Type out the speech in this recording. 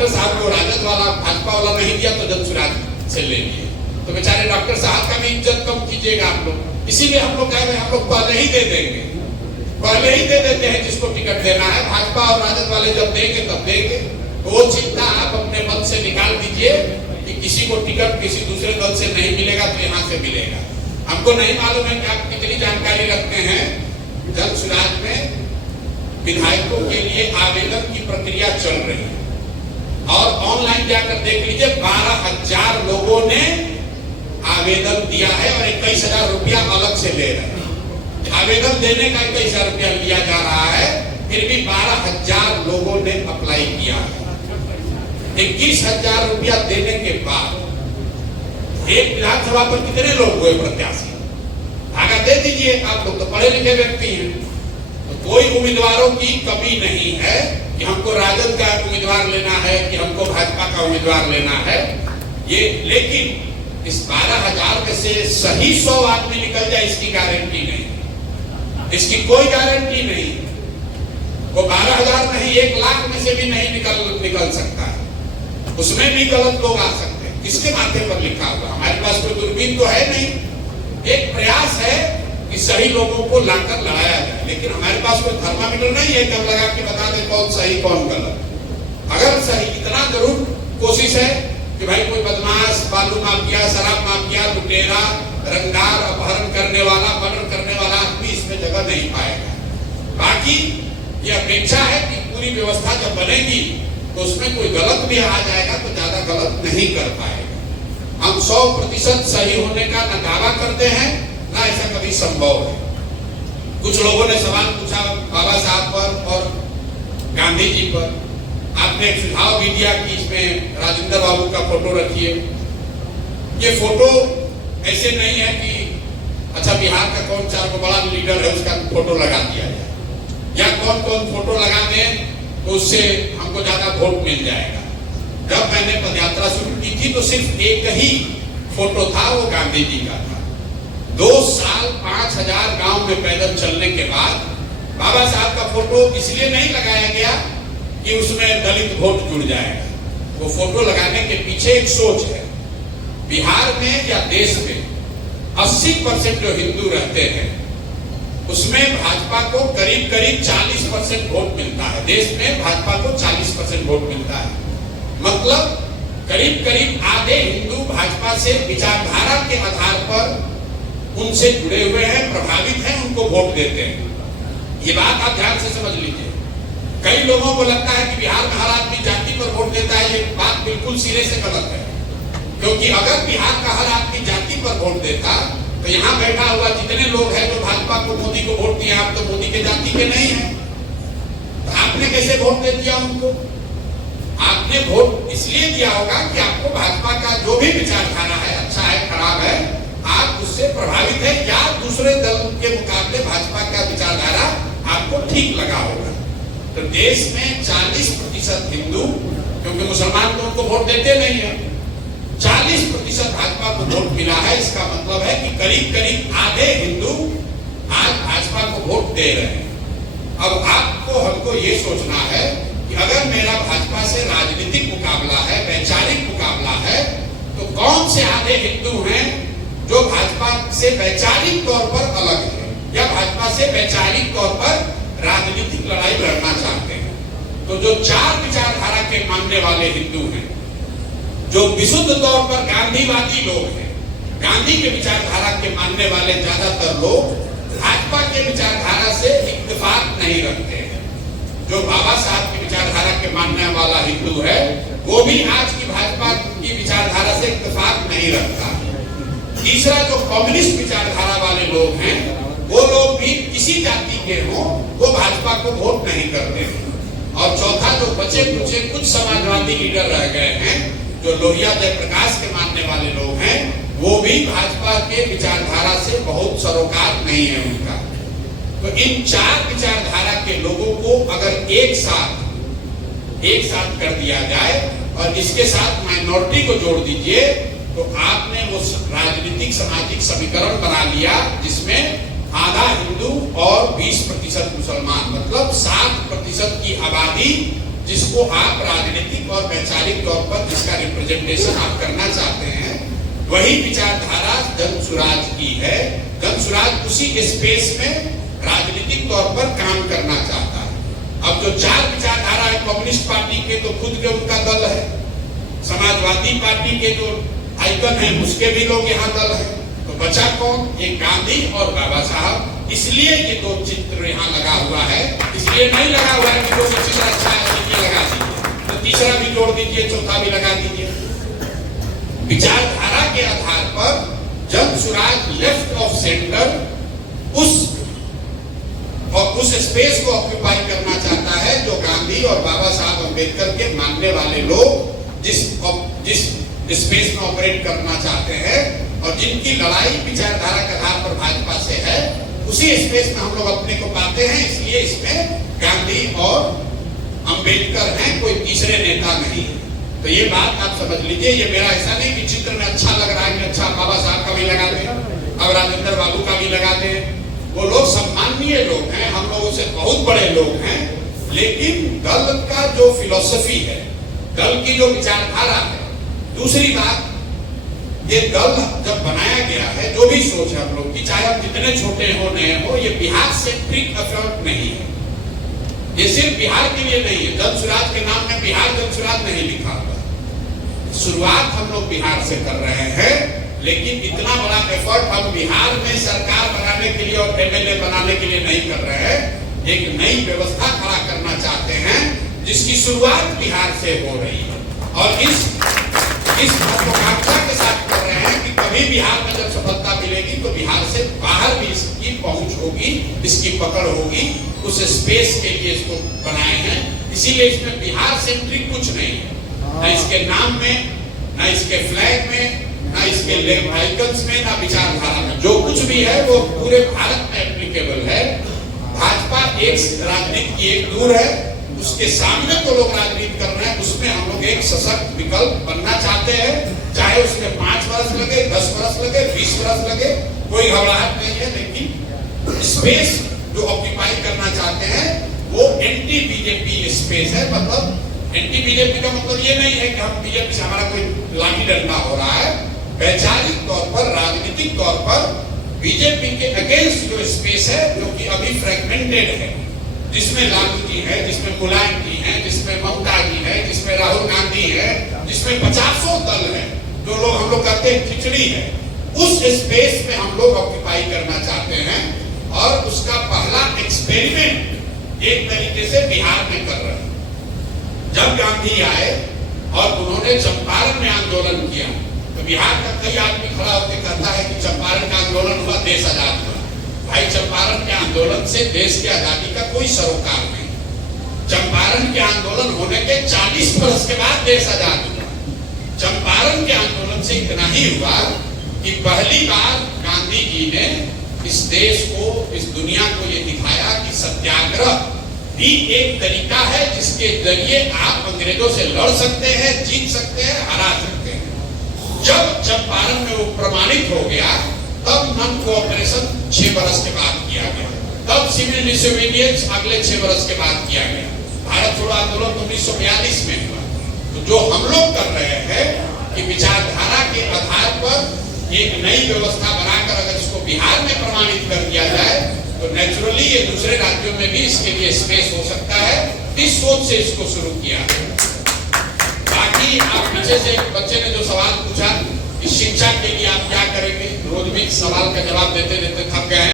Doctor साहब को राजद वाला भाजपा वाला नहीं दिया तो जनसुराज से ले लिए, तो बेचारे डॉक्टर साहब का भी इज्जत कम कीजिएगा आप लोग। इसीलिए हम लोग कह रहे हैं हम लोग पहले ही दे देंगे, पहले ही दे देते हैं जिसको टिकट देना है। भाजपा और राजद वाले जब देंगे तब देंगे। वो चिंता आप अपने मन से निकाल दीजिए कि किसी को टिकट किसी दूसरे दल से नहीं मिलेगा तो यहाँ से मिलेगा। हमको नहीं मालूम है कि आप कितनी जानकारी रखते हैं। जनसुराज में विधायकों के लिए आवेदन की प्रक्रिया चल रही है और ऑनलाइन जाकर देख लीजिए 12,000 लोगों ने आवेदन दिया है और 21,000 रुपया अलग से ले रहे हैं। आवेदन देने का 21,000 रुपया लिया जा रहा है, फिर भी 12,000 लोगों ने अप्लाई किया है। 21,000 रुपया देने के बाद एक विधानसभा पर कितने लोग हुए प्रत्याशी? भागा दे दीजिए, आप लोग तो पढ़े लिखे व्यक्ति हैं, तो कोई उम्मीदवारों की कमी नहीं है कि हमको राजद का उम्मीदवार लेना है कि हमको भाजपा का उम्मीदवार लेना है ये। लेकिन इस 12,000 में से सही 100 आदमी निकल जाए इसकी गारंटी नहीं, इसकी कोई गारंटी नहीं। वो 12,000 नहीं 1,00,000 में से भी नहीं निकल सकता है, उसमें भी गलत लोग आ सकते हैं। किसके माथे पर लिखा हुआ? हमारे पास कोई दूरबीन तो है नहीं। एक प्रयास है कि सही लोगों को लाकर लड़ाया जाए, लेकिन हमारे पास कोई थर्मामीटर नहीं है कब लगा के बता दे कौन सही कौन गलत। अगर सही इतना जरूर कोशिश है कि भाई कोई बदमाश, बालू माफिया, शराब माफिया, लुटेरा, रंगदार, अपहरण करने वाला, मर्डर करने वाला आदमी इसमें जगह नहीं पाएगा। बाकी ये अपेक्षा है कि पूरी व्यवस्था जब बनेगी तो उसमें कोई गलत भी आ जाएगा तो ज्यादा गलत नहीं कर पाएगा। हम 100% सही होने का न दावा करते हैं ना ऐसा कभी संभव है। कुछ लोगों ने सवाल पूछा बाबा साहब पर और गांधी जी पर। आपने एक सुझाव भी दिया कि इसमें राजेंद्र बाबू का फोटो रखिए। ये फोटो ऐसे नहीं है कि अच्छा बिहार का कौन 4 बड़ा लीडर है उसका फोटो लगा दिया जाए या कौन कौन फोटो लगा दें तो उससे हमको ज्यादा वोट मिल जाएगा। जब मैंने पदयात्रा शुरू की थी तो सिर्फ एक ही फोटो था, वो गांधी जी का था। 2 साल 5,000 गांव में पैदल चलने के बाद बाबा साहब का फोटो इसलिए नहीं लगाया गया कि उसमें दलित वोट जुड़ जाएगा। वो फोटो लगाने के पीछे एक सोच है। बिहार में या देश में 80% जो हिंदू रहते हैं उसमें भाजपा को करीब करीब 40% वोट मिलता है। देश में भाजपा को 40% वोट मिलता है, मतलब करीब करीब आधे हिंदू भाजपा से विचारधारा के आधार पर उनसे जुड़े हुए हैं, प्रभावित हैं, उनको वोट देते हैं। ये बात आप ध्यान से समझ लीजिए। कई लोगों को लगता है कि बिहार में हर आदमी जाति पर वोट देता है, ये बात बिल्कुल सिरे से गलत है। क्योंकि अगर बिहार का हर आदमी जाति पर वोट देता तो यहाँ बैठा हुआ जितने लोग हैं जो भाजपा को, मोदी को वोट दिए, आप तो मोदी के जाति के नहीं हैं, तो आपने कैसे वोट दे दिया उनको? आपने वोट इसलिए दिया होगा कि आपको भाजपा का जो भी विचारधारा है, अच्छा है खराब है, आप उससे प्रभावित है या दूसरे दल के मुकाबले भाजपा का विचारधारा आपको ठीक लगा होगा। तो देश में 40% हिंदू, क्योंकि मुसलमान तो उनको वोट देते नहीं है, 40% भाजपा को वोट मिला है। इसका मतलब है कि करीब करीब आधे हिंदू आज भाजपा को वोट दे रहे हैं। अब आपको हमको ये सोचना है कि अगर मेरा भाजपा से राजनीतिक मुकाबला है, वैचारिक मुकाबला है, तो कौन से आधे हिंदू हैं जो भाजपा से वैचारिक तौर पर अलग है या भाजपा से वैचारिक तौर पर राजनीतिक लड़ाई लड़ना चाहते हैं। तो जो 4 विचारधारा के मानने वाले हिंदू हैं, जो विशुद्ध तौर पर गांधीवादी लोग हैं, गांधी के विचारधारा के मानने वाले ज्यादातर लोग भाजपा के विचारधारा से इत्तेफाक नहीं रखते हैं। जो बाबा साहब की विचारधारा के मानने वाला हिंदू है वो भी आज की भाजपा की विचारधारा से इत्तेफाक नहीं रखता। तीसरा, जो कम्युनिस्ट विचारधारा वाले लोग हैं वो लोग भी किसी जाति के हों वो भाजपा को वोट नहीं करते हैं। और चौथा, जो बचे कुचे कुछ समाजवादी लीडर रह गए हैं, जो लोहिया जयप्रकाश के मानने वाले लोग हैं, वो भी भाजपा के विचारधारा से बहुत सरोकार नहीं है उनका। तो इन 4 विचारधारा के लोगों को अगर एक साथ कर दिया जाए और इसके साथ माइनॉरिटी को जोड़ दीजिए तो आपने वो राजनीतिक सामाजिक समीकरण बना लिया जिसमें आधा हिंदू और 20% मुसलमान, मतलब 60% की आबादी जिसको आप राजनीतिक और वैचारिक तौर पर जिसका रिप्रेजेंटेशन आप करना चाहते हैं, वही विचारधारा जन सुराज की है। जन सुराज उसी स्पेस में राजनीतिक तौर पर काम करना चाहता है। अब जो चार विचारधारा है कम्युनिस्ट पार्टी के, तो खुद के उनका दल है, समाजवादी पार्टी के जो आइकन है उसके भी लोग यहाँ दल है, तो बचा कौन? एक गांधी और बाबा साहब। इसलिए ये दो चित्र यहाँ लगा हुआ है, इसलिए नहीं लगा हुआ है कि दो चित्र अच्छा है ये लगा दीजिए, तो तीसरा भी जोड़ दीजिए, चौथा भी लगा दीजिए। विचारधारा के आधार पर Jan Suraaj left of centre उस स्पेस को ऑक्यूपाई करना चाहता है जो गांधी और बाबा साहब अम्बेडकर के मानने वाले लोग जिस स्पेस में ऑपरेट करना चाहते हैं और जिनकी लड़ाई विचारधारा के आधार पर भाजपा से है, उसी स्पेस में हम लोग अपने को पाते हैं। इसलिए इसमें गांधी और अम्बेडकर हैं, कोई तीसरे नेता नहीं है। तो ये बात आप समझ लीजिए। ये मेरा ऐसा नहीं कि चित्र में अच्छा लग रहा है कि अच्छा बाबा साहब का भी लगा दें, अब राजेंद्र बाबू का भी लगा दें। वो लोग सम्माननीय लोग हैं, हम लोगों से बहुत बड़े लोग हैं, लेकिन दल का जो फिलॉसफी है, दल की जो विचारधारा है। दूसरी बात, ये दल जब बनाया गया है, जो भी सोच है हम लोग की, चाहे हम जितने छोटे हो नए हो, ये बिहार सेंट्रिक एफर्ट नहीं है। ये सिर्फ बिहार के लिए नहीं है। जन सुराज के नाम में बिहार जन सुराज नहीं लिखा हुआ। शुरुआत हम लोग बिहार से कर रहे हैं, लेकिन इतना बड़ा एफर्ट हम बिहार में सरकार बनाने के लिए और एमएलए बनाने के लिए नहीं कर रहे हैं। एक नई व्यवस्था खड़ा करना चाहते हैं जिसकी शुरुआत बिहार से हो रही है, और इस महत्वाकांक्षा के साथ कर रहे हैं कि कभी बिहार में जब सफलता मिलेगी तो बिहार से बाहर भी इसकी पहुंच होगी, इसकी पकड़ होगी। उस स्पेस के लिए इसको बनाए हैं। इसीलिए इसमें बिहार सेंट्रिक कुछ नहीं है, न इसके नाम में, न इसके फ्लैग में, न इसके आइकन्स में, न विचारधारा में। जो कुछ भी है वो पूरे भारत में एप्लीकेबल है। भाजपा एक राजनीति की एक दूर है, उसके सामने तो लोग राजनीति कर रहे हैं, उसमें हम लोग एक सशक्त विकल्प बनना चाहते हैं। चाहे उसमें 5 वर्ष लगे, 10 वर्ष लगे, 20 वर्ष लगे, कोई घबराहट नहीं है। लेकिन स्पेस जो ऑक्यूपाई करना चाहते हैं वो एंटी बीजेपी स्पेस है। मतलब एंटी बीजेपी का मतलब ये नहीं है कि हम बीजेपी से हमारा कोई लाठी डंडा हो रहा है। वैचारिक तौर पर, राजनीतिक तौर पर बीजेपी के अगेंस्ट जो स्पेस है, जो कि अभी फ्रेगमेंटेड है, जिसमें लालू जी है, जिसमें मुलायम जी है, जिसमें ममता जी है, जिसमें राहुल गांधी है, जिसमें 50 दल है, जो लोग हम लोग कहते हैं खिचड़ी है, उस स्पेस में हम लोग ऑक्यूपाई करना चाहते हैं। और उसका पहला एक्सपेरिमेंट एक तरीके से बिहार में कर रहे हैं। जब गांधी आए और उन्होंने चंपारण में आंदोलन किया, तो बिहार का कई आदमी खड़ा होकर कहता है कि चंपारण का आंदोलन हुआ, देश आजाद हुआ। भाई, चंपारण के आंदोलन से देश की आजादी का कोई सरोकार नहीं। चंपारण के आंदोलन होने के 40 वर्ष के बाद देश आजाद हुआ। चंपारण के आंदोलन से इतना ही हुआ कि पहली बार गांधी जी ने इस देश को, इस दुनिया को ये दिखाया कि सत्याग्रह भी एक तरीका है जिसके जरिए आप अंग्रेजों से लड़ सकते हैं, जीत सकते हैं, हरा सकते हैं। जब चंपारण में वो प्रमाणित हो गया, तब नॉन कोऑपरेशन 6 वर्ष के बाद किया गया, तब सिविल डिसोबीडियंस अगले 6 वर्ष के बाद किया गया। भारत छोड़ो आंदोलन 1942 में हुआ। तो जो हम लोग कर रहे हैं कि विचारधारा के आधार पर एक नई व्यवस्था बनाकर अगर इसको बिहार में प्रमाणित कर दिया जाए, तो नेचुरली ये दूसरे राज्यों में भी इसके लिए स्पेस हो सकता है। इस सोच से इसको शुरू किया। बाकी आप पीछे से एक बच्चे ने जो सवाल पूछा कि शिक्षा के लिए आप क्या करेंगे, रोज भी सवाल का जवाब देते देते थक गए।